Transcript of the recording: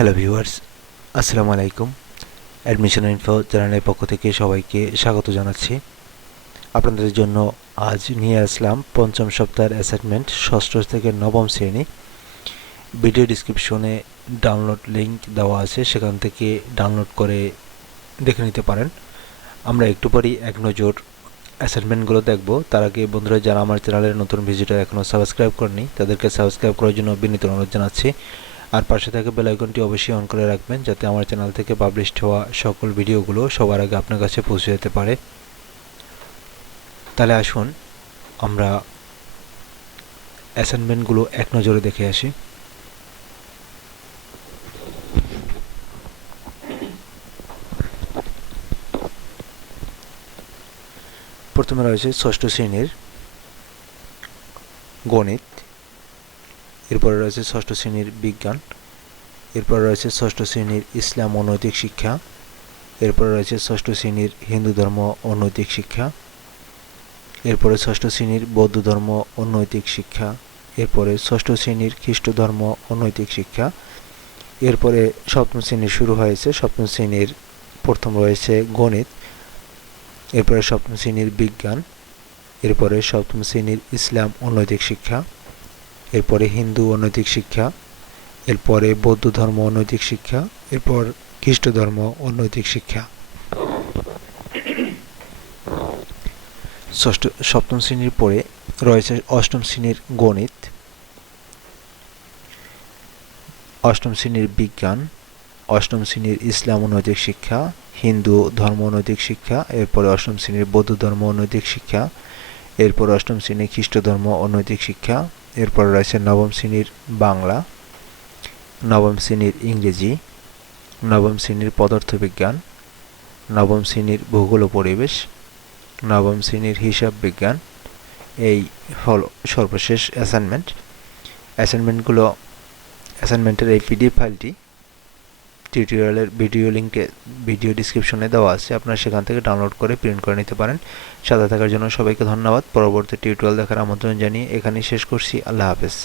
Hello viewers আসসালামু আলাইকুম admission info চ্যানেলের পক্ষ থেকে সবাইকে স্বাগত জানাচ্ছি। আপনাদের জন্য আজ নিয়ে আসলাম পঞ্চম সপ্তাহের অ্যাসাইনমেন্ট ষষ্ঠ থেকে নবম শ্রেণি। ভিডিও ডিসক্রিপশনে ডাউনলোড লিংক দেওয়া আছে, সেখান থেকে ডাউনলোড করে দেখে নিতে পারেন। আমরা একটু পরেই এক নজর অ্যাসাইনমেন্টগুলো দেখব। তার আগে বন্ধুরা, যারা আমার চ্যানেলের নতুন ভিজিটার এখনও সাবস্ক্রাইব করেনি তাদেরকে সাবস্ক্রাইব করার জন্য বিনীত অনুরোধ জানাচ্ছি। আর পাশে থাকা বেল আইকনটি অবশ্যই অন করে রাখবেন, যাতে আমার চ্যানেল থেকে পাবলিশড হওয়া সকল ভিডিওগুলো সবার আগে আপনার কাছে পৌঁছে যেতে পারে। তাহলে আসুন, আমরা অ্যাসাইনমেন্টগুলো এক নজরে দেখে আসি। প্রথমে রয়েছে ষষ্ঠ শ্রেণির গণিত। এরপরে রয়েছে ষষ্ঠ শ্রেণির বিজ্ঞান, এরপর রয়েছে ষষ্ঠ শ্রেণির ইসলাম ও নৈতিক শিক্ষা, এরপর রয়েছে ষষ্ঠ শ্রেণির হিন্দু ধর্ম ও নৈতিক শিক্ষা, এরপরে ষষ্ঠ শ্রেণির বৌদ্ধ ধর্ম ও নৈতিক শিক্ষা, এরপরে ষষ্ঠ শ্রেণির খ্রিস্ট ধর্ম ও নৈতিক শিক্ষা, এরপরে সপ্তম শ্রেণি শুরু হয়েছে, সপ্তম শ্রেণির প্রথম রয়েছে গণিত, এরপরে সপ্তম শ্রেণির বিজ্ঞান, এরপরে সপ্তম শ্রেণির ইসলাম ও নৈতিক শিক্ষা এরপরে হিন্দু অনৈতিক শিক্ষা, এরপরে বৌদ্ধ ধর্ম অনৈতিক শিক্ষা, এরপর খ্রিস্ট ধর্ম অনৈতিক শিক্ষা। ষষ্ঠ, সপ্তম শ্রেণির পরে রয়েছে অষ্টম শ্রেণির গণিত, অষ্টম শ্রেণির বিজ্ঞান, অষ্টম শ্রেণির ইসলাম অনৈতিক শিক্ষা, হিন্দু ধর্ম অনৈতিক শিক্ষা, এরপরে অষ্টম শ্রেণির বৌদ্ধ ধর্ম অনৈতিক শিক্ষা, এরপর অষ্টম শ্রেণির খ্রিস্ট ধর্ম অনৈতিক শিক্ষা এরপর রয়েছে নবম শ্রেণির বাংলা, নবম শ্রেণির ইংরেজি, নবম শ্রেণির পদার্থবিজ্ঞান, নবম শ্রেণির ভূগোল ও পরিবেশ, নবম শ্রেণির হিসাব বিজ্ঞান। এই হল সর্বশেষ অ্যাসাইনমেন্ট অ্যাসাইনমেন্টগুলো অ্যাসাইনমেন্টের এই পিডিএফ ফাইলটি টিউটোরিয়ালের ভিডিও লিঙ্কে ভিডিও ডিসক্রিপশনে দেওয়া আছে। আপনারা সেখান থেকে ডাউনলোড করে প্রিন্ট করে নিতে পারেন। সাথে থাকার জন্য সবাইকে ধন্যবাদ। পরবর্তী টিউটোরিয়াল দেখার আমন্ত্রণ জানিয়ে এখানেই শেষ করছি। আল্লাহ হাফেজ।